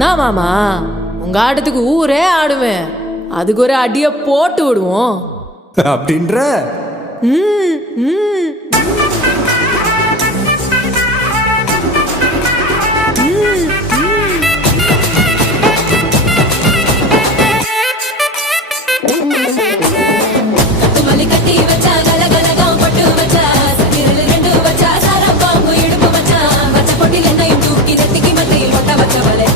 தான் மாமா, உங்க ஆட்டத்துக்கு ஊரே ஆடுவேன். அதுக்கு ஒரு அடிய போட்டு விடுவோம் அப்படின்ற. ம், ம். கட்டி வச்சா கலகலகா பட்டு வச்சா சதிரல ரெண்டு வச்சா சாரப்பாம்பு இடுப்பு வச்சா வச்ச பொட்டில என்னையும் தூக்கி நெத்திக்கு மத்தியில் ஒட்ட வச்சவளே